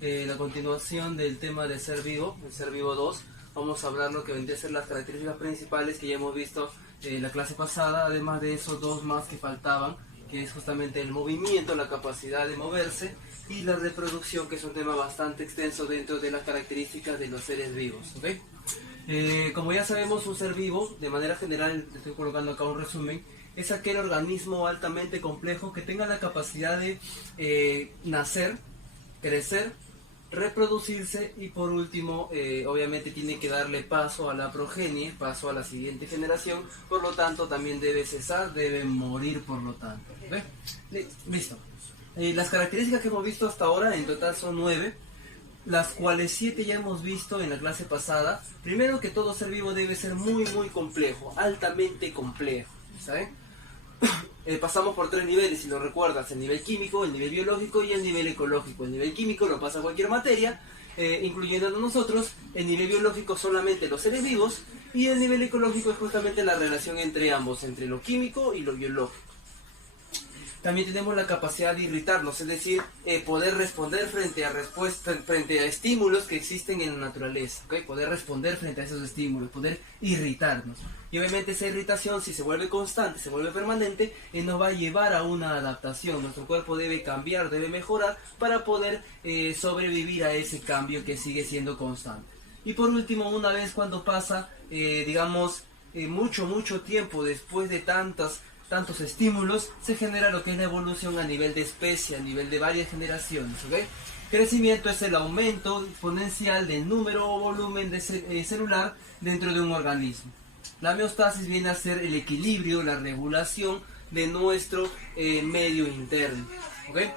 la continuación del tema de ser vivo, el ser vivo 2. Vamos a hablar lo que vendría a ser las características principales que ya hemos visto en la clase pasada, además de esos dos más que faltaban, que es justamente el movimiento, la capacidad de moverse, y la reproducción, que es un tema bastante extenso dentro de las características de los seres vivos, ¿okay? Como ya sabemos, un ser vivo, de manera general, estoy colocando acá un resumen, es aquel organismo altamente complejo que tenga la capacidad de nacer, crecer, reproducirse y por último, obviamente tiene que darle paso a la progenie, paso a la siguiente generación, por lo tanto también debe cesar, debe morir por lo tanto. ¿Ve? Listo. Las características que hemos visto hasta ahora, en total son 9, las cuales 7 ya hemos visto en la clase pasada. Primero que todo ser vivo debe ser muy complejo, altamente complejo, ¿saben? Pasamos por 3 niveles, si lo recuerdas: el nivel químico, el nivel biológico y el nivel ecológico. El nivel químico lo pasa cualquier materia, incluyendo a nosotros. El nivel biológico solamente los seres vivos, y el nivel ecológico es justamente la relación entre ambos, entre lo químico y lo biológico. También tenemos la capacidad de irritarnos, es decir, poder responder frente a estímulos que existen en la naturaleza, ¿okay? Poder responder frente a esos estímulos, poder irritarnos. Y obviamente esa irritación, si se vuelve constante, se vuelve permanente, nos va a llevar a una adaptación. Nuestro cuerpo debe cambiar, debe mejorar para poder sobrevivir a ese cambio que sigue siendo constante. Y por último, una vez cuando pasa, mucho tiempo después de tantos estímulos, se genera lo que es la evolución a nivel de especie, a nivel de varias generaciones, ¿okay? Crecimiento es el aumento exponencial del número o volumen de celular dentro de un organismo. La homeostasis viene a ser el equilibrio, la regulación de nuestro medio interno, ¿okay?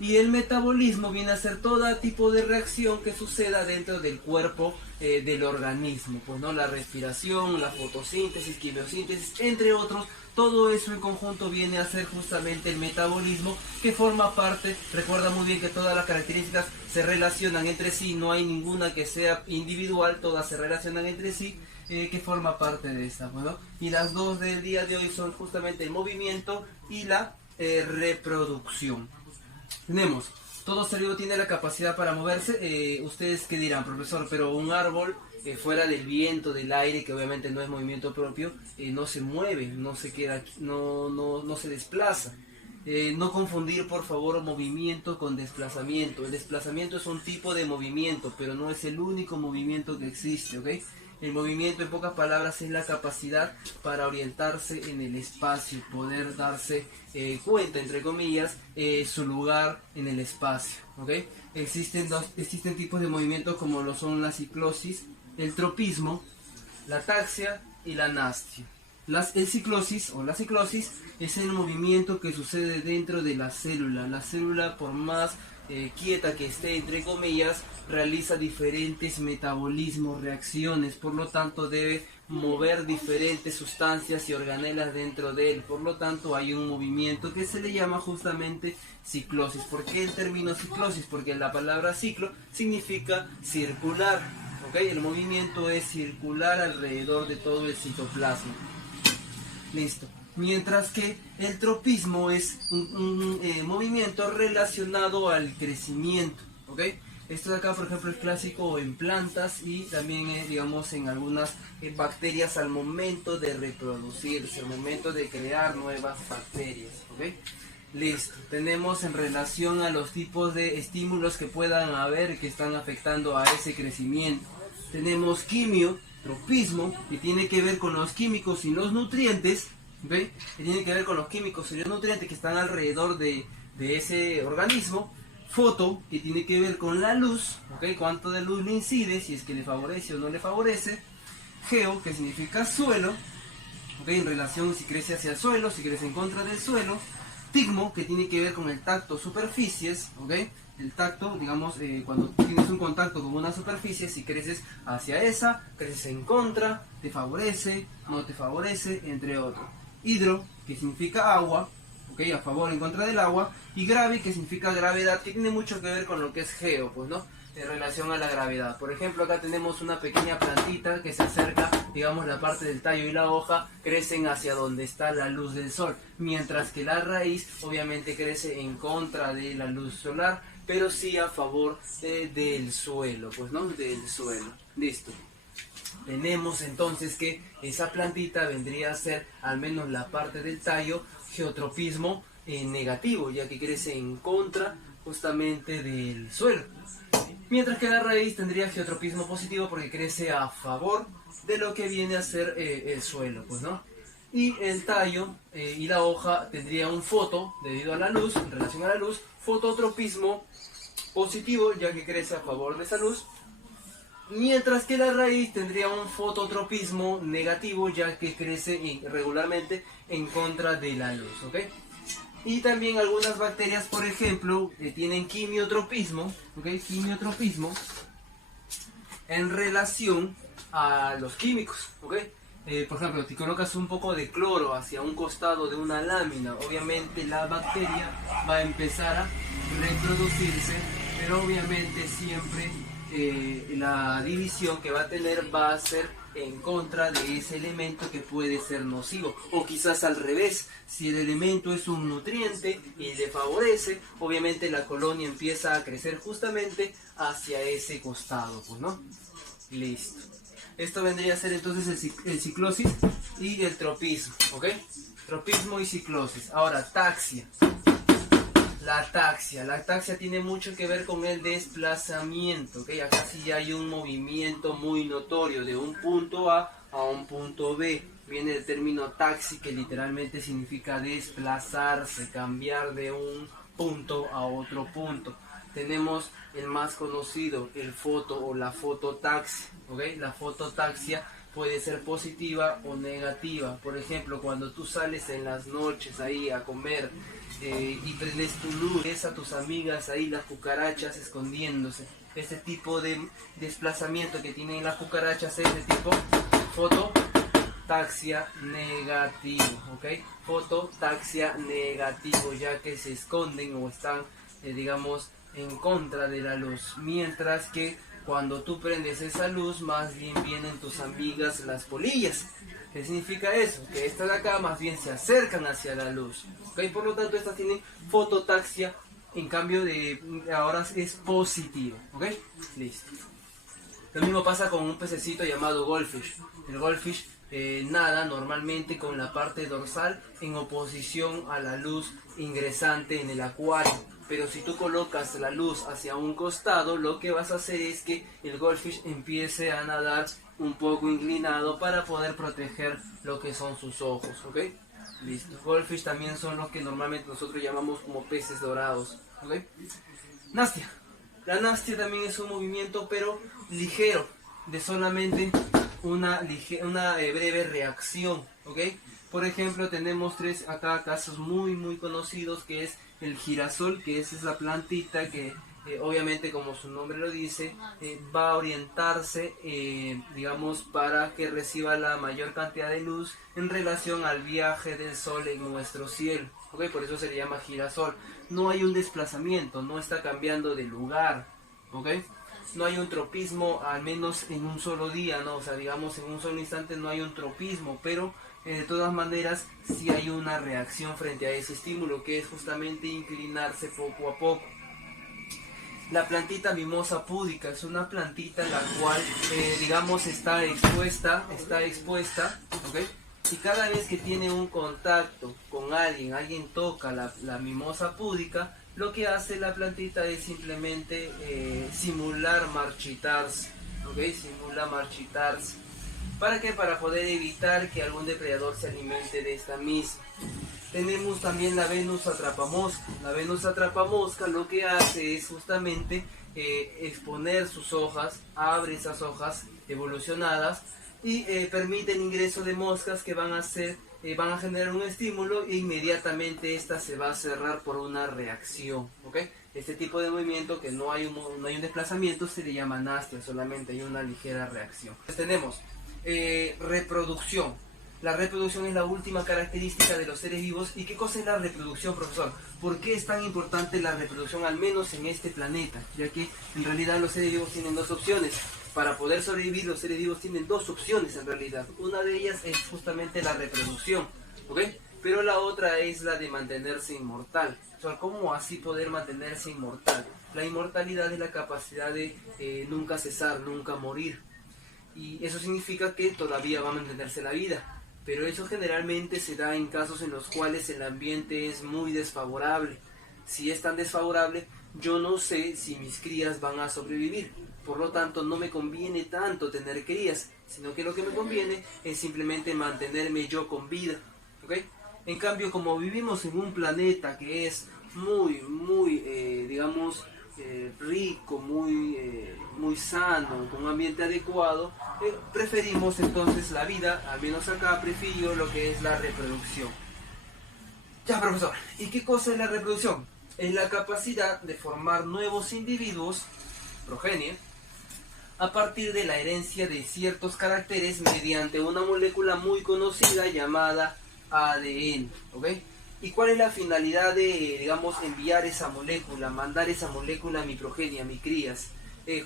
Y el metabolismo viene a ser todo tipo de reacción que suceda dentro del cuerpo del organismo, pues no, la respiración, la fotosíntesis, quimiosíntesis, entre otros. Todo eso en conjunto viene a ser justamente el metabolismo, que forma parte. Recuerda muy bien que todas las características se relacionan entre sí, no hay ninguna que sea individual, todas se relacionan entre sí, que forma parte de esta, ¿no? Y las dos del día de hoy son justamente el movimiento y la reproducción. Tenemos, todo ser vivo tiene la capacidad para moverse. Ustedes qué dirán, profesor, pero un árbol fuera del viento, del aire, que obviamente no es movimiento propio, no se mueve, no se queda, no se desplaza. No confundir, por favor, movimiento con desplazamiento. El desplazamiento es un tipo de movimiento, pero no es el único movimiento que existe, ¿ok? El movimiento, en pocas palabras, es la capacidad para orientarse en el espacio, poder darse cuenta, entre comillas, su lugar en el espacio, ¿ok? Existen tipos de movimientos como lo son la ciclosis, el tropismo, la ataxia y la anastia. El ciclosis o la ciclosis es el movimiento que sucede dentro de la célula. La célula, por más quieta que esté, entre comillas, realiza diferentes metabolismos, reacciones, por lo tanto debe mover diferentes sustancias y organelas dentro de él. Por lo tanto hay un movimiento que se le llama justamente ciclosis. ¿Por qué el término ciclosis? Porque la palabra ciclo significa circular, ¿ok? El movimiento es circular alrededor de todo el citoplasma. Listo. Mientras que el tropismo es un movimiento relacionado al crecimiento, ¿ok? Esto de acá, por ejemplo, es clásico en plantas y también, digamos, en algunas bacterias al momento de reproducirse, al momento de crear nuevas bacterias, ¿ok? Listo. Tenemos en relación a los tipos de estímulos que puedan haber que están afectando a ese crecimiento. Tenemos quimiotropismo, que tiene que ver con los químicos y los nutrientes, ¿okay? Que tiene que ver con los químicos y los nutrientes que están alrededor de ese organismo. Foto, que tiene que ver con la luz, ¿okay? Cuánto de luz le incide, si es que le favorece o no le favorece. Geo, que significa suelo, ¿okay? En relación si crece hacia el suelo, si crece en contra del suelo. Tigmo, que tiene que ver con el tacto, superficies, ¿okay? El tacto, digamos, cuando tienes un contacto con una superficie, si creces hacia esa, creces en contra, te favorece, no te favorece, entre otros. Hidro, que significa agua, ¿okay? A favor, en contra del agua. Y gravi, que significa gravedad, que tiene mucho que ver con lo que es geo, pues, ¿no? En relación a la gravedad. Por ejemplo, acá tenemos una pequeña plantita que se acerca, digamos, la parte del tallo y la hoja crecen hacia donde está la luz del sol, mientras que la raíz obviamente crece en contra de la luz solar. pero sí a favor del suelo, pues, ¿no? Del suelo. Listo. Tenemos entonces que esa plantita vendría a ser, al menos la parte del tallo, geotropismo negativo, ya que crece en contra justamente del suelo. Mientras que la raíz tendría geotropismo positivo porque crece a favor de lo que viene a ser el suelo, pues, ¿no? Y el tallo y la hoja tendría un foto, debido a la luz, en relación a la luz, fototropismo positivo, ya que crece a favor de esa luz. Mientras que la raíz tendría un fototropismo negativo, ya que crece regularmente en contra de la luz, ¿ok? Y también algunas bacterias, por ejemplo, tienen quimiotropismo, ¿ok? Quimiotropismo en relación a los químicos, ¿ok? Por ejemplo, si colocas un poco de cloro hacia un costado de una lámina, obviamente la bacteria va a empezar a reproducirse, pero obviamente siempre la división que va a tener va a ser en contra de ese elemento que puede ser nocivo, o quizás al revés, si el elemento es un nutriente y le favorece, obviamente la colonia empieza a crecer justamente hacia ese costado, pues, ¿no? Listo. Esto vendría a ser entonces el ciclosis y el tropismo, ¿ok? Tropismo y ciclosis. Ahora, taxia. La taxia tiene mucho que ver con el desplazamiento, ¿ok? Acá sí hay un movimiento muy notorio de un punto A un punto B. Viene el término taxi, que literalmente significa desplazarse, cambiar de un punto a otro punto. Tenemos el más conocido, el foto o la fototaxia, ¿ok? La fototaxia puede ser positiva o negativa. Por ejemplo, cuando tú sales en las noches ahí a comer y prendes tu luz, ves a tus amigas ahí, las cucarachas escondiéndose. Este tipo de desplazamiento que tienen las cucarachas es de tipo fototaxia negativo, ¿ok? Fototaxia negativo, ya que se esconden o están, digamos, en contra de la luz. Mientras que cuando tú prendes esa luz, más bien vienen tus amigas las polillas. ¿Qué significa eso? Que estas de acá más bien se acercan hacia la luz, ¿ok? Por lo tanto, estas tienen fototaxia, en cambio de ahora es positivo, ¿ok? Listo. Lo mismo pasa con un pececito llamado goldfish. El goldfish nada normalmente con la parte dorsal en oposición a la luz ingresante en el acuario. Pero si tú colocas la luz hacia un costado, lo que vas a hacer es que el goldfish empiece a nadar un poco inclinado para poder proteger lo que son sus ojos, ¿ok? Listo. Goldfish también son los que normalmente nosotros llamamos como peces dorados, ¿ok? Nastia. La nastia también es un movimiento pero ligero, de solamente una breve reacción, ¿ok? Por ejemplo, tenemos tres acá casos muy conocidos, que es el girasol, que es esa plantita que obviamente, como su nombre lo dice, va a orientarse, digamos, para que reciba la mayor cantidad de luz en relación al viaje del sol en nuestro cielo, ¿ok? Por eso se le llama girasol. No hay un desplazamiento, no está cambiando de lugar, ¿ok? No hay un tropismo, al menos en un solo día, ¿no? O sea, digamos, en un solo instante no hay un tropismo, pero de todas maneras sí hay una reacción frente a ese estímulo, que es justamente inclinarse poco a poco. La plantita mimosa púdica es una plantita en la cual, digamos, está expuesta, ¿ok? Y cada vez que tiene un contacto con alguien toca la mimosa púdica, lo que hace la plantita es simplemente simular marchitarse, ¿ok? Simula marchitarse. ¿Para qué? Para poder evitar que algún depredador se alimente de esta misma. Tenemos también la Venus atrapamosca. La Venus atrapamosca lo que hace es justamente exponer sus hojas, abre esas hojas evolucionadas y permite el ingreso de moscas que van a generar un estímulo e inmediatamente esta se va a cerrar por una reacción, ¿ok? Este tipo de movimiento, que no hay un desplazamiento, se le llama nastia, solamente hay una ligera reacción. Entonces tenemos reproducción. La reproducción es la última característica de los seres vivos. ¿Y qué cosa es la reproducción, profesor? ¿Por qué es tan importante la reproducción, al menos en este planeta? Ya que en realidad los seres vivos tienen dos opciones. Para poder sobrevivir, los seres vivos tienen dos opciones en realidad. Una de ellas es justamente la reproducción, ¿ok? pero la otra es la de mantenerse inmortal. O sea, ¿cómo así poder mantenerse inmortal? La inmortalidad es la capacidad de nunca cesar, nunca morir. Y eso significa que todavía va a mantenerse la vida. Pero eso generalmente se da en casos en los cuales el ambiente es muy desfavorable. Si es tan desfavorable, yo no sé si mis crías van a sobrevivir. Por lo tanto, no me conviene tanto tener crías, sino que lo que me conviene es simplemente mantenerme yo con vida. ¿Ok? En cambio, como vivimos en un planeta que es muy, digamos, rico, muy sano, con un ambiente adecuado, preferimos entonces la vida. Al menos acá prefiero lo que es la reproducción. Ya, profesor, ¿y qué cosa es la reproducción? Es la capacidad de formar nuevos individuos, progenie, a partir de la herencia de ciertos caracteres mediante una molécula muy conocida llamada ADN, ¿ok? ¿Y cuál es la finalidad de, digamos, enviar esa molécula, mandar esa molécula a mi progenie, a mis crías?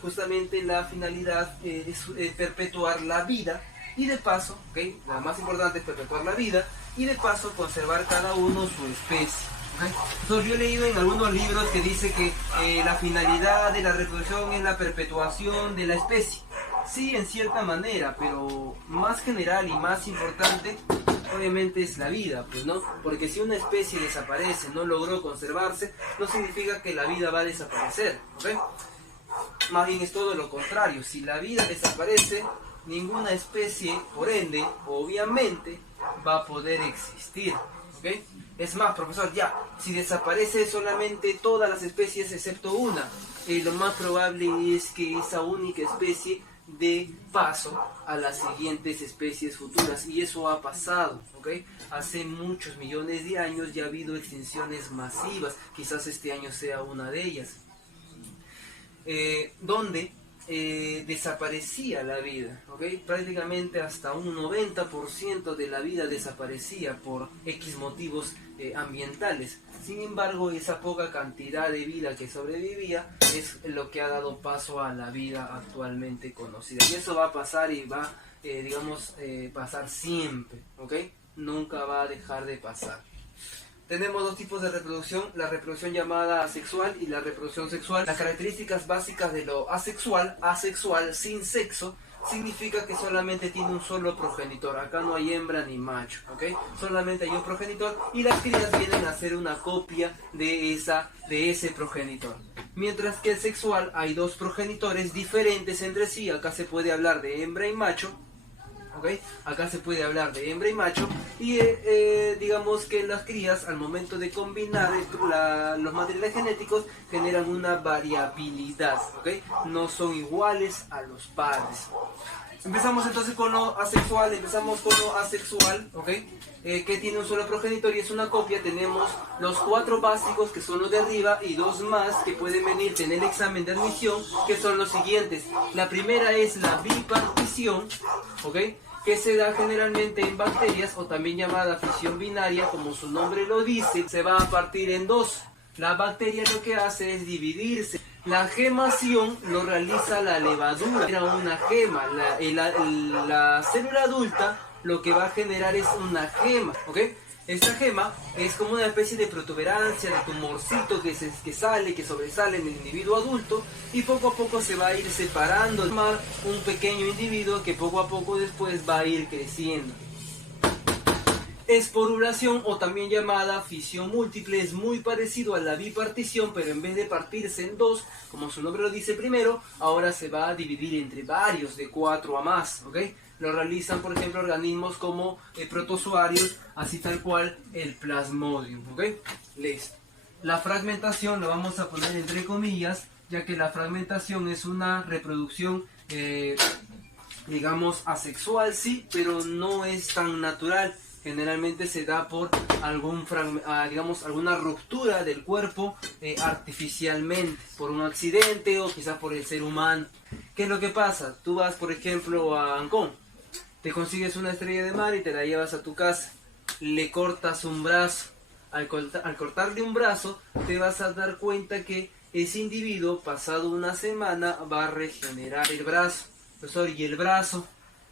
Justamente la finalidad es perpetuar la vida y de paso, ¿ok? La más importante es perpetuar la vida y de paso conservar cada uno su especie. ¿Okay? Entonces yo he leído en algunos libros que dice que la finalidad de la reproducción es la perpetuación de la especie. Sí, en cierta manera, pero más general y más importante obviamente es la vida, pues, ¿no? Porque si una especie desaparece, no logró conservarse, no significa que la vida va a desaparecer, ¿ok? Más bien es todo lo contrario. Si la vida desaparece, ninguna especie, por ende, obviamente, va a poder existir, ¿ok? Es más, profesor, ya, si desaparece solamente todas las especies excepto una, lo más probable es que esa única especie dé paso a las siguientes especies futuras, y eso ha pasado, ¿ok? Hace muchos millones de años ya ha habido extinciones masivas, quizás este año sea una de ellas, donde desaparecía la vida, ¿ok? Prácticamente hasta un 90% de la vida desaparecía por X motivos ambientales. Sin embargo, esa poca cantidad de vida que sobrevivía es lo que ha dado paso a la vida actualmente conocida. Y eso va a pasar y va, digamos, pasar siempre, ¿ok? Nunca va a dejar de pasar. Tenemos dos tipos de reproducción, la reproducción llamada asexual y la reproducción sexual. Las características básicas de lo asexual sin sexo, significa que solamente tiene un solo progenitor. Acá no hay hembra ni macho, ¿ok? Solamente hay un progenitor y las crías vienen a ser una copia de ese progenitor. Mientras que el sexual hay dos progenitores diferentes entre sí. Acá se puede hablar de hembra y macho. ¿Okay? Acá se puede hablar de hembra y macho y digamos que las crías al momento de combinar los materiales genéticos generan una variabilidad, ¿okay? No son iguales a los padres. Empezamos entonces con lo asexual, ¿okay? Que tiene un solo progenitor y es una copia. Tenemos los 4 básicos que son los de arriba y 2 más que pueden venirte en el examen de admisión, que son los siguientes. La primera es la bipartición, ¿okay? Que se da generalmente en bacterias o también llamada fisión binaria, como su nombre lo dice, se va a partir en 2. La bacteria lo que hace es dividirse. La gemación lo realiza la levadura. Era una gema. La célula adulta lo que va a generar es una gema, ¿ok? Esta gema es como una especie de protuberancia, de tumorcito que sobresale en el individuo adulto y poco a poco se va a ir separando, un pequeño individuo que poco a poco después va a ir creciendo. Esporulación, o también llamada fisión múltiple, es muy parecido a la bipartición, pero en vez de partirse en 2, como su nombre lo dice primero, ahora se va a dividir entre varios, de 4 a más, ¿ok? Lo realizan, por ejemplo, organismos como protozoarios, así tal cual el Plasmodium, ¿ok? Listo. La fragmentación lo vamos a poner entre comillas, ya que la fragmentación es una reproducción, digamos, asexual, sí, pero no es tan natural. Generalmente se da por alguna ruptura del cuerpo artificialmente, por un accidente o quizás por el ser humano. ¿Qué es lo que pasa? Tú vas, por ejemplo, a Ancón, te consigues una estrella de mar y te la llevas a tu casa, le cortas un brazo. Al cortarle un brazo, te vas a dar cuenta que ese individuo, pasado una semana, va a regenerar el brazo. Profesor, ¿y el brazo?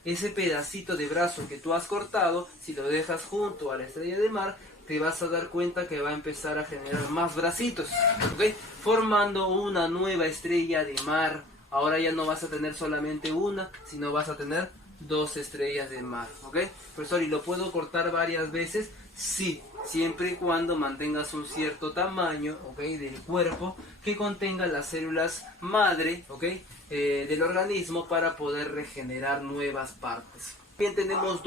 ese pedacito de brazo que tú has cortado, si lo dejas junto a la estrella de mar, te vas a dar cuenta que va a empezar a generar más bracitos, ¿ok? Formando una nueva estrella de mar. Ahora ya no vas a tener solamente una, sino vas a tener 2 estrellas de mar, ¿ok? Profesor, ¿y lo puedo cortar varias veces? Sí, siempre y cuando mantengas un cierto tamaño, ¿ok? Del cuerpo que contenga las células madre, ¿ok? Del organismo para poder regenerar nuevas partes. Bien, tenemos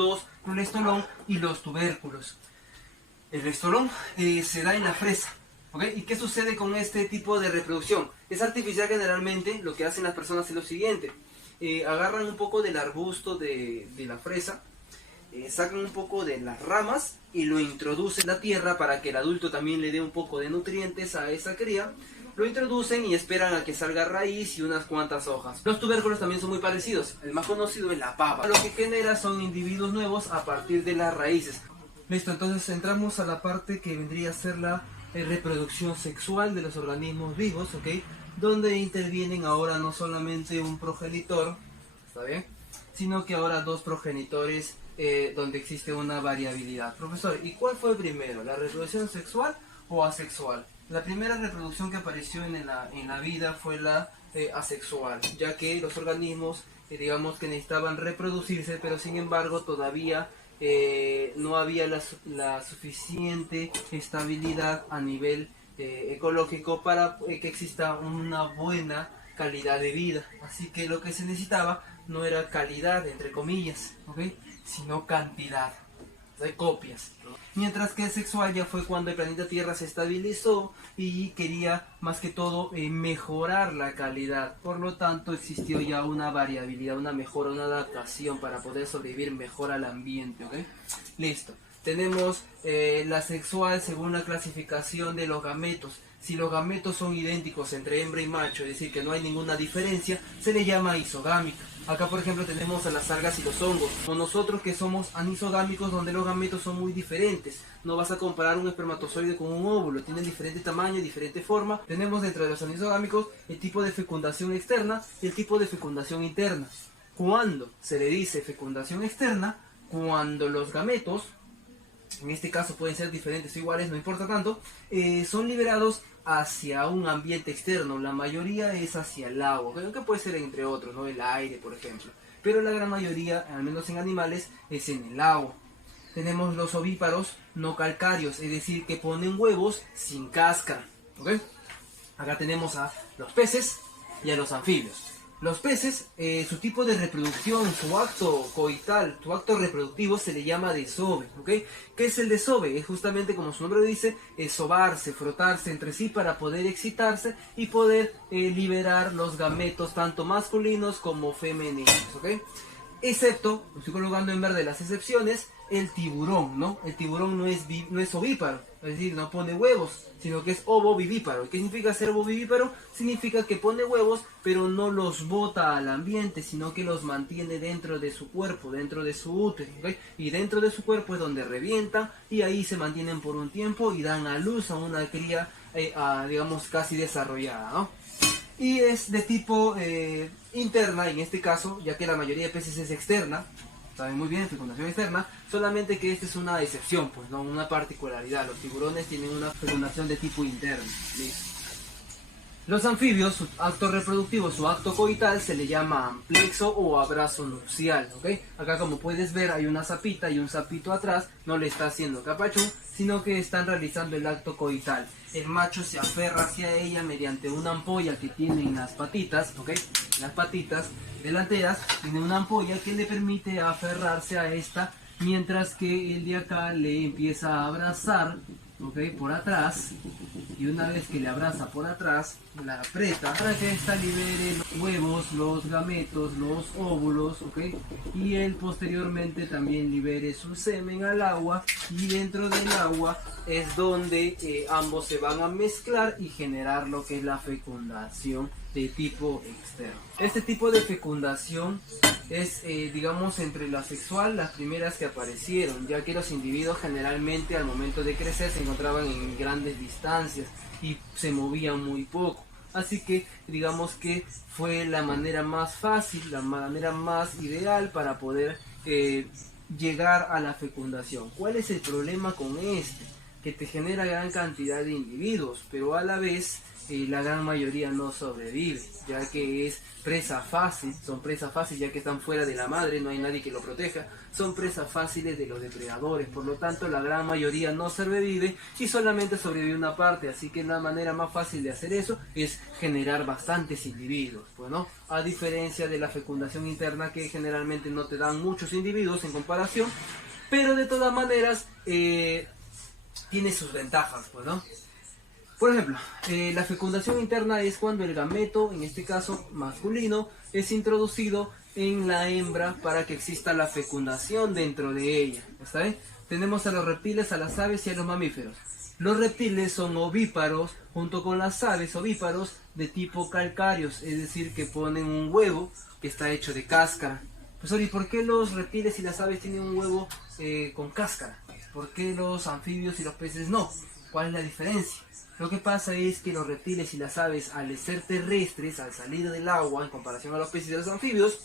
el estolón y los tubérculos. El estolón se da en la fresa, ¿ok? ¿Y qué sucede con este tipo de reproducción? Es artificial generalmente. Lo que hacen las personas es lo siguiente: agarran un poco del arbusto de la fresa, sacan un poco de las ramas y lo introducen en la tierra para que el adulto también le dé un poco de nutrientes a esa cría. Lo introducen y esperan a que salga raíz y unas cuantas hojas. Los tubérculos también son muy parecidos. El más conocido es la papa. Lo que genera son individuos nuevos a partir de las raíces. Listo, entonces entramos a la parte que vendría a ser la reproducción sexual de los organismos vivos, ¿ok? Donde intervienen ahora no solamente un progenitor, ¿está bien? Sino que ahora 2 progenitores, donde existe una variabilidad. Profesor, ¿y cuál fue primero, la reproducción sexual o asexual? La primera reproducción que apareció en la vida fue la asexual, ya que los organismos, digamos que necesitaban reproducirse, pero sin embargo todavía no había la suficiente estabilidad a nivel ecológico para que exista una buena calidad de vida. Así que lo que se necesitaba no era calidad, entre comillas, ¿ok? Sino cantidad de copias. Mientras que el sexual ya fue cuando el planeta Tierra se estabilizó y quería más que todo mejorar la calidad. Por lo tanto existió ya una variabilidad, una mejora, una adaptación para poder sobrevivir mejor al ambiente, ¿ok? Listo. Tenemos la sexual según la clasificación de los gametos. Si los gametos son idénticos entre hembra y macho, es decir, que no hay ninguna diferencia, se le llama isogámica. Acá, por ejemplo, tenemos a las algas y los hongos, o nosotros que somos anisogámicos, donde los gametos son muy diferentes. No vas a comparar un espermatozoide con un óvulo, tienen diferente tamaño, diferente forma. Tenemos dentro de los anisogámicos el tipo de fecundación externa y el tipo de fecundación interna. ¿Cuándo se le dice fecundación externa? Cuando los gametos, en este caso pueden ser diferentes o iguales, no importa tanto, son liberados hacia un ambiente externo. La mayoría es hacia el agua, creo que puede ser entre otros, ¿no? El aire, por ejemplo, pero la gran mayoría, al menos en animales, es en el agua. Tenemos los ovíparos no calcáreos, es decir, que ponen huevos sin cáscara, ¿ok? Acá tenemos a los peces y a los anfibios. Los peces, su tipo de reproducción, su acto coital, su acto reproductivo se le llama desove, ¿ok? ¿Qué es el desove? Es justamente, como su nombre lo dice, sobarse, frotarse entre sí para poder excitarse y poder liberar los gametos, tanto masculinos como femeninos, ¿ok? Excepto, lo estoy colocando en verde las excepciones, el tiburón, ¿no? El tiburón no es ovíparo, es decir, no pone huevos, sino que es ovovivíparo. ¿Qué significa ser ovovivíparo? Significa que pone huevos, pero no los bota al ambiente, sino que los mantiene dentro de su cuerpo, dentro de su útero, ¿ok? Y dentro de su cuerpo es donde revientan, y ahí se mantienen por un tiempo y dan a luz a una cría, digamos, casi desarrollada, ¿no? Y es de tipo interna, en este caso, ya que la mayoría de peces es externa. Saben muy bien, fecundación externa, solamente que esta es una excepción, pues, no una particularidad. Los tiburones tienen una fecundación de tipo interno. ¿Listo? Los anfibios, su acto reproductivo, su acto coital, se le llama amplexo o abrazo nupcial, ¿ok? Acá, como puedes ver, hay una sapita y un sapito atrás, no le está haciendo capachón, sino que están realizando el acto coital. El macho se aferra hacia ella mediante una ampolla que tiene en las patitas, ¿ok? Las patitas delanteras tienen una ampolla que le permite aferrarse a esta, mientras que el de acá le empieza a abrazar, ¿ok? Por atrás, y una vez que le abraza por atrás, la aprieta para que ésta libere los huevos, los gametos, los óvulos, ¿ok? Y él posteriormente también libere su semen al agua, y dentro del agua es donde ambos se van a mezclar y generar lo que es la fecundación de tipo externo. Este tipo de fecundación es, digamos, entre la sexual, las primeras que aparecieron, ya que los individuos generalmente al momento de crecer se encontraban en grandes distancias y se movían muy poco. así que digamos que fue la manera más fácil, la manera más ideal para poder llegar a la fecundación. ¿Cuál es el problema con este? Que te genera gran cantidad de individuos, pero a la vez la gran mayoría no sobrevive, ya que es presa fácil, son presa fácil ya que están fuera de la madre, no hay nadie que lo proteja, son presas fáciles de los depredadores, por lo tanto la gran mayoría no sobrevive y solamente sobrevive una parte, así que la manera más fácil de hacer eso es generar bastantes individuos, bueno, a diferencia de la fecundación interna que generalmente no te dan muchos individuos en comparación, pero de todas maneras tiene sus ventajas, pues, ¿no? Por ejemplo, la fecundación interna es cuando el gameto, en este caso masculino, es introducido en la hembra para que exista la fecundación dentro de ella. ¿Está bien? Tenemos a los reptiles, a las aves y a los mamíferos. Los reptiles son ovíparos, junto con las aves ovíparos de tipo calcáreos, es decir, que ponen un huevo que está hecho de cáscara. Profesor, ¿y por qué los reptiles y las aves tienen un huevo con cáscara? ¿Por qué los anfibios y los peces no? ¿Cuál es la diferencia? Lo que pasa es que los reptiles y las aves, al ser terrestres, al salir del agua, en comparación a los peces y los anfibios,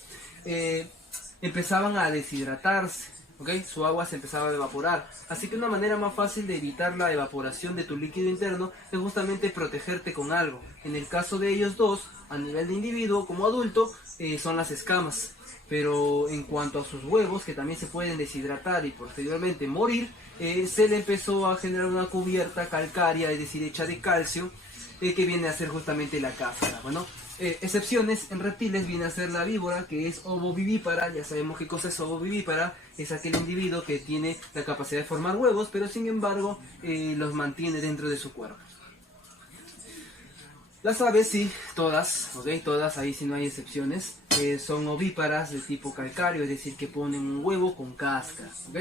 empezaban a deshidratarse, ¿ok? Su agua se empezaba a evaporar. Así que una manera más fácil de evitar la evaporación de tu líquido interno es justamente protegerte con algo. En el caso de ellos dos, a nivel de individuo como adulto, son las escamas. Pero en cuanto a sus huevos, que también se pueden deshidratar y posteriormente morir, se le empezó a generar una cubierta calcárea, es decir, hecha de calcio, que viene a ser justamente la cáscara. Bueno, excepciones en reptiles viene a ser la víbora, que es ovovivípara. Ya sabemos qué cosa es ovovivípara, es aquel individuo que tiene la capacidad de formar huevos, pero sin embargo los mantiene dentro de su cuerpo. Las aves sí, todas, ¿ok? Todas, ahí sí no hay excepciones, son ovíparas de tipo calcáreo, es decir, que ponen un huevo con cáscara, ¿ok?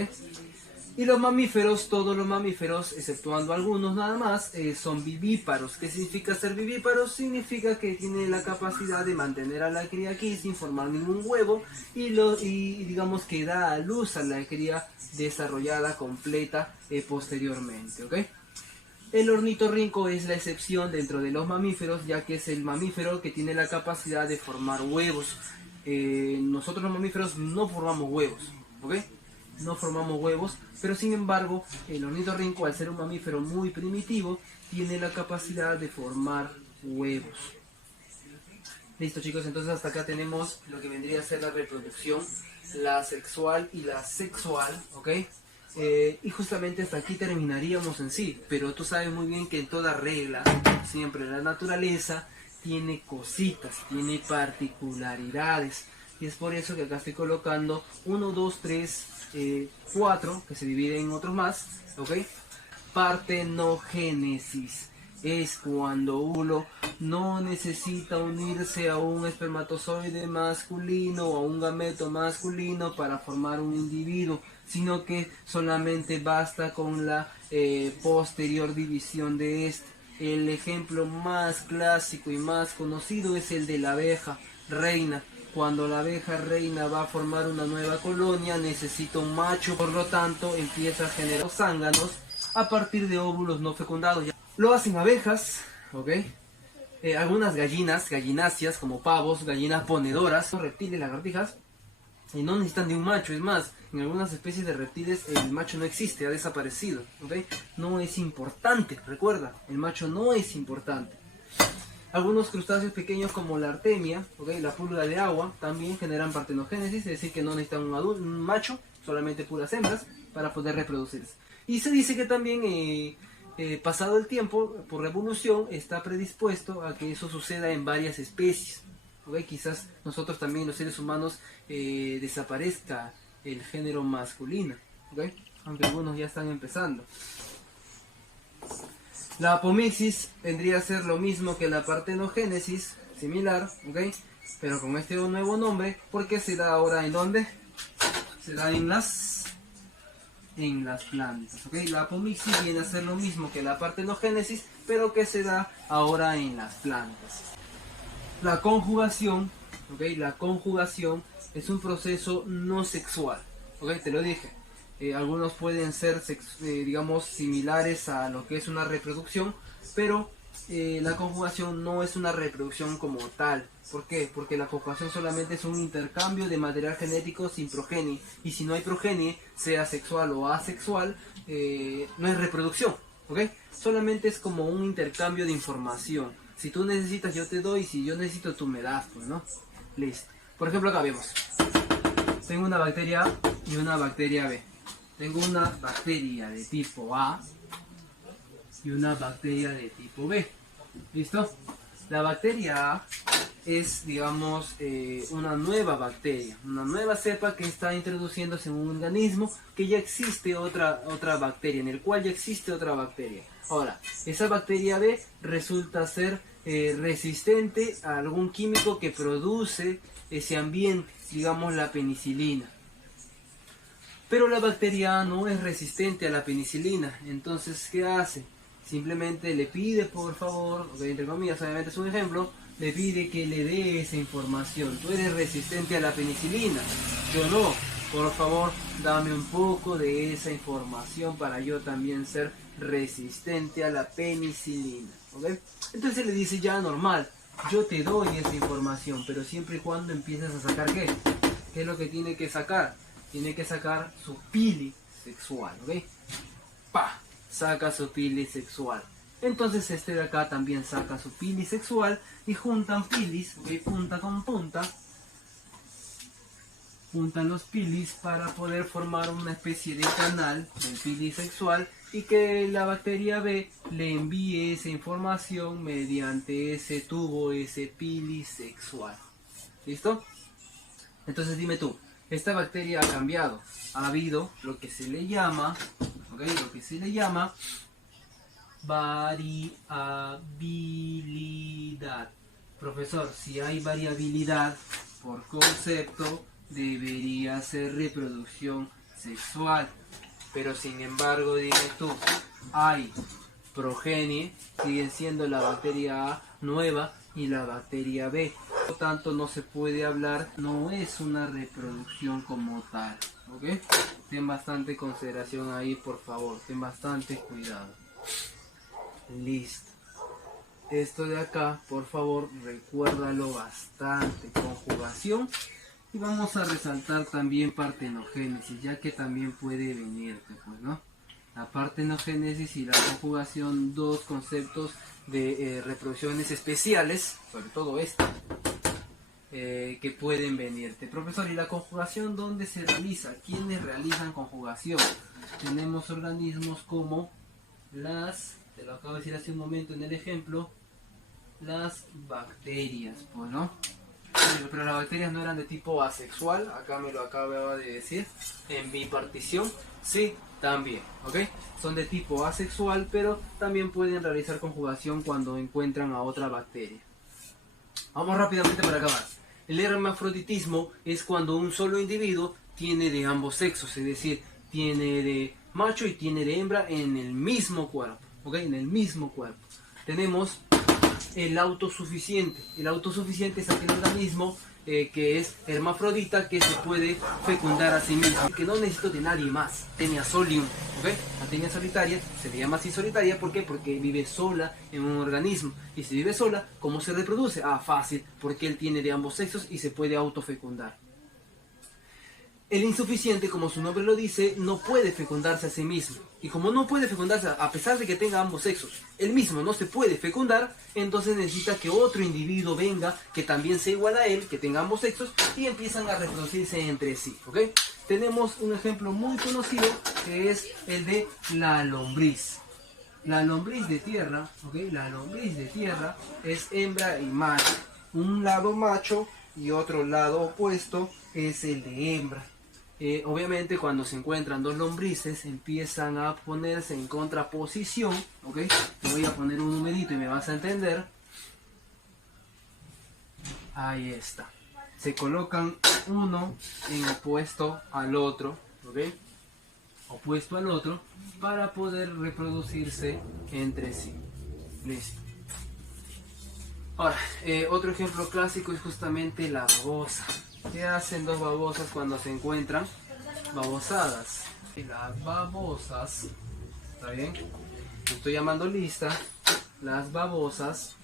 Y los mamíferos, todos los mamíferos, exceptuando algunos nada más, son vivíparos. ¿Qué significa ser vivíparos? Significa que tienen la capacidad de mantener a la cría aquí sin formar ningún huevo y digamos que da a luz a la cría desarrollada completa posteriormente, ¿ok? El ornitorrinco es la excepción dentro de los mamíferos, ya que es el mamífero que tiene la capacidad de formar huevos. Nosotros los mamíferos no formamos huevos, ¿ok? No formamos huevos, pero sin embargo, el ornitorrinco, al ser un mamífero muy primitivo, tiene la capacidad de formar huevos. Listo, chicos, entonces hasta acá tenemos lo que vendría a ser la reproducción, la sexual y la sexual, ¿ok? Y justamente hasta aquí terminaríamos en sí, pero tú sabes muy bien que en toda regla, siempre la naturaleza tiene cositas, tiene particularidades, y es por eso que acá estoy colocando 1, 2, 3, 4, que se divide en otros más, ¿ok? Partenogénesis es cuando uno no necesita unirse a un espermatozoide masculino o a un gameto masculino para formar un individuo, sino que solamente basta con la posterior división de este. El ejemplo más clásico y más conocido es el de la abeja reina. Cuando la abeja reina va a formar una nueva colonia, necesita un macho, por lo tanto empieza a generar zánganos a partir de óvulos no fecundados. Lo hacen abejas, ¿ok? Algunas gallinas, gallináceas como pavos, gallinas ponedoras, reptiles, lagartijas, y no necesitan de un macho. Es más, en algunas especies de reptiles el macho no existe, ha desaparecido, ¿ok? No es importante, recuerda, el macho no es importante. Algunos crustáceos pequeños como la artemia, ¿okay? La pulga de agua, también generan partenogénesis, es decir que no necesitan un macho, solamente puras hembras para poder reproducirse. Y se dice que también pasado el tiempo, por evolución, está predispuesto a que eso suceda en varias especies. ¿Okay? Quizás nosotros también, los seres humanos, desaparezca el género masculino, ¿okay? Aunque algunos ya están empezando. La apomixis vendría a ser lo mismo que la partenogénesis, similar, ¿okay? Pero con este nuevo nombre, porque se da ahora ¿en dónde? Se da en las plantas, ¿okay? La apomixis viene a ser lo mismo que la partenogénesis, pero que se da ahora en las plantas. La conjugación, ¿okay? La conjugación es un proceso no sexual, ¿okay? Te lo dije. Algunos pueden ser, digamos, similares a lo que es una reproducción, pero la conjugación no es una reproducción como tal. ¿Por qué? Porque la conjugación solamente es un intercambio de material genético sin progenie. Y si no hay progenie, sea sexual o asexual, no es reproducción. ¿Ok? Solamente es como un intercambio de información. Si tú necesitas, yo te doy. Si yo necesito, tú me das, pues, ¿no? Listo. Por ejemplo, acá vemos. Tengo una bacteria A y una bacteria B. Tengo una bacteria de tipo A y una bacteria de tipo B. ¿Listo? La bacteria A es, digamos, una nueva bacteria, una nueva cepa que está introduciéndose en un organismo que ya existe otra bacteria, en el cual ya existe otra bacteria. Ahora, esa bacteria B resulta ser resistente a algún químico que produce ese ambiente, digamos la penicilina. Pero la bacteria A no es resistente a la penicilina, entonces ¿qué hace? Simplemente le pide, por favor, entre comillas, obviamente es un ejemplo, le pide que le dé esa información. Tú eres resistente a la penicilina, yo no. Por favor, dame un poco de esa información para yo también ser resistente a la penicilina. ¿Ok? Entonces le dice ya normal, yo te doy esa información, pero siempre y cuando empiezas a sacar ¿qué? ¿Qué es lo que tiene que sacar? Tiene que sacar su pili sexual, ¿ok? ¡Pah! Saca su pili sexual. Entonces este de acá también saca su pili sexual y juntan pilis, ¿ok? Punta con punta. Juntan los pilis para poder formar una especie de canal del pili sexual y que la bacteria B le envíe esa información mediante ese tubo, ese pili sexual. ¿Listo? Entonces dime tú, esta bacteria ha cambiado, ha habido lo que se le llama, ¿okay? Lo que se le llama variabilidad. Profesor, si hay variabilidad, por concepto, debería ser reproducción sexual. Pero sin embargo, dime tú, hay progenie, siguen siendo la bacteria A nueva y la bacteria B. Por lo tanto, no se puede hablar, no es una reproducción como tal. ¿Ok? Ten bastante consideración ahí, por favor. Ten bastante cuidado. Listo. Esto de acá, por favor, recuérdalo bastante. Conjugación. Y vamos a resaltar también partenogénesis, ya que también puede venirte, pues, ¿no? La partenogénesis y la conjugación, dos conceptos de reproducciones especiales, sobre todo esta, que pueden venirte. Profesor, ¿y la conjugación dónde se realiza? ¿Quiénes realizan conjugación? Tenemos organismos como las, te lo acabo de decir hace un momento en el ejemplo, las bacterias, pues, ¿no? Pero las bacterias no eran de tipo asexual, acá me lo acaba de decir, en bipartición, sí, también, ¿ok? Son de tipo asexual, pero también pueden realizar conjugación cuando encuentran a otra bacteria. Vamos rápidamente para acabar. El hermafroditismo es cuando un solo individuo tiene de ambos sexos, es decir, tiene de macho y tiene de hembra en el mismo cuerpo, ¿ok? En el mismo cuerpo. Tenemos el autosuficiente. El autosuficiente es aquel organismo que es hermafrodita, que se puede fecundar a sí mismo, que no necesito de nadie más. Tenia solium, ¿ok? La tenia solitaria se le llama así solitaria, ¿por qué? Porque vive sola en un organismo. Y si vive sola, ¿cómo se reproduce? Ah, fácil, porque él tiene de ambos sexos y se puede autofecundar. El insuficiente, como su nombre lo dice, no puede fecundarse a sí mismo. Y como no puede fecundarse, a pesar de que tenga ambos sexos, él mismo no se puede fecundar, entonces necesita que otro individuo venga, que también sea igual a él, que tenga ambos sexos, y empiezan a reproducirse entre sí, ¿ok? Tenemos un ejemplo muy conocido, que es el de la lombriz. La lombriz de tierra, ¿ok? La lombriz de tierra es hembra y macho. Un lado macho y otro lado opuesto es el de hembra. Obviamente cuando se encuentran dos lombrices empiezan a ponerse en contraposición, ¿ok? Te voy a poner un numerito y me vas a entender. Ahí está. Se colocan uno en opuesto al otro, ¿ok? Opuesto al otro para poder reproducirse entre sí. Listo. Ahora, otro ejemplo clásico es justamente la babosa. ¿Qué hacen dos babosas cuando se encuentran? Babosadas. Las babosas, ¿está bien? Estoy llamando lista. las babosas,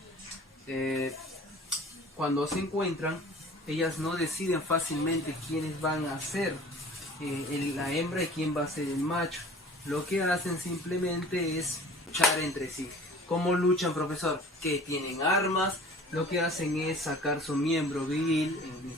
cuando se encuentran, ellas no deciden fácilmente quiénes van a ser la hembra y quién va a ser el macho. Lo que hacen simplemente es luchar entre sí. ¿Cómo luchan, profesor? Que tienen armas, lo que hacen es sacar su miembro viril, en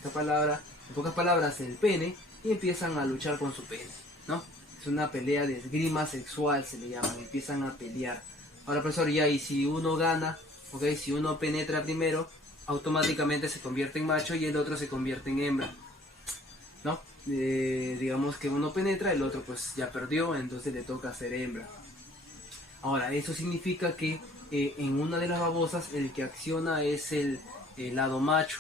pocas palabras el pene, y empiezan a luchar con su pene, ¿no? Es una pelea de esgrima sexual, se le llama, empiezan a pelear. Ahora, profesor, ya, y si uno gana, ¿ok? Si uno penetra primero, automáticamente se convierte en macho y el otro se convierte en hembra, ¿no? Digamos que uno penetra, el otro pues ya perdió, entonces le toca ser hembra. Ahora, eso significa que en una de las babosas el que acciona es el lado macho,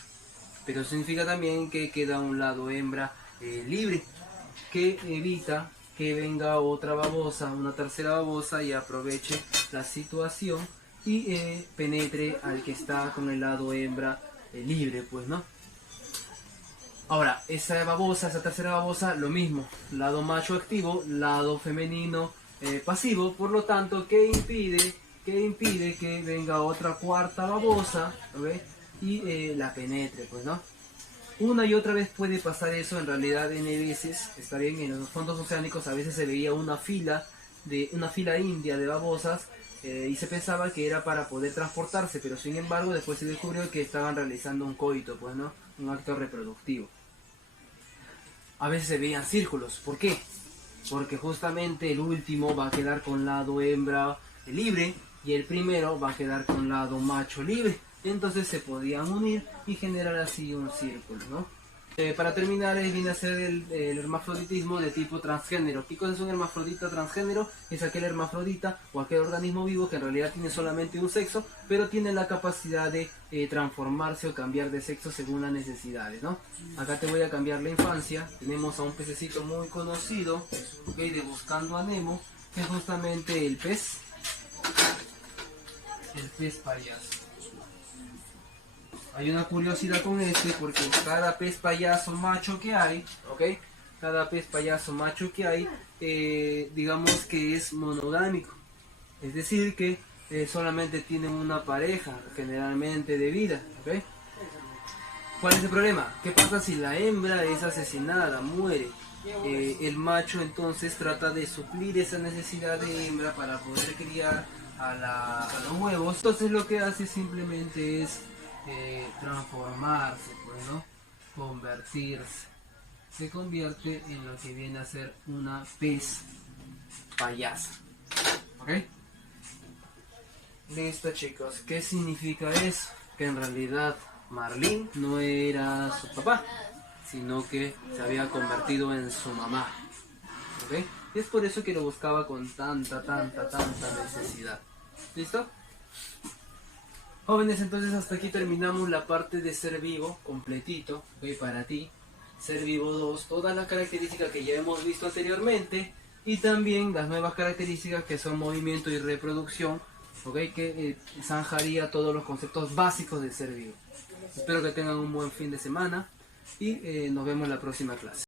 pero eso significa también que queda un lado hembra libre, que evita que venga otra babosa, una tercera babosa, y aproveche la situación y penetre al que está con el lado hembra libre, pues, ¿no? Ahora, esa tercera babosa, lo mismo, lado macho activo, lado femenino pasivo, por lo tanto, ¿qué impide que venga otra cuarta babosa, ¿okay? Y la penetre, pues, ¿no? Una y otra vez puede pasar eso, en realidad N veces, está bien, en los fondos oceánicos a veces se veía una fila india de babosas y se pensaba que era para poder transportarse, pero sin embargo después se descubrió que estaban realizando un coito, pues, ¿no? Un acto reproductivo. A veces se veían círculos, ¿por qué? Porque justamente el último va a quedar con lado hembra libre y el primero va a quedar con lado macho libre. Entonces se podían unir y generar así un círculo, ¿no? Para terminar, viene a ser el hermafroditismo de tipo transgénero. ¿Qué cosa es un hermafrodita transgénero? Es aquel hermafrodita o aquel organismo vivo que en realidad tiene solamente un sexo, pero tiene la capacidad de transformarse o cambiar de sexo según las necesidades, ¿no? Acá te voy a cambiar la infancia. Tenemos a un pececito muy conocido, ¿okay? De Buscando a Nemo, que es justamente el pez payaso. Hay una curiosidad con este, porque cada pez payaso macho que hay, ¿ok? Cada pez payaso macho que hay, digamos que es monogámico. Es decir, que solamente tienen una pareja, generalmente de vida, ¿ok? ¿Cuál es el problema? ¿Qué pasa si la hembra es asesinada, muere? El macho entonces trata de suplir esa necesidad de hembra para poder criar a los huevos. Entonces lo que hace simplemente es transformarse, pues, ¿no? Convertirse. Se convierte en lo que viene a ser una pez payasa. ¿Ok? Listo, chicos. ¿Qué significa eso? Que en realidad Marlene no era su papá, sino que se había convertido en su mamá. ¿Ok? Y es por eso que lo buscaba con tanta necesidad. ¿Listo? Jóvenes, entonces hasta aquí terminamos la parte de Ser Vivo completito, ¿ok? Para ti. Ser Vivo 2, todas las características que ya hemos visto anteriormente y también las nuevas características que son movimiento y reproducción, ¿ok? Que zanjaría todos los conceptos básicos de Ser Vivo. Espero que tengan un buen fin de semana y nos vemos en la próxima clase.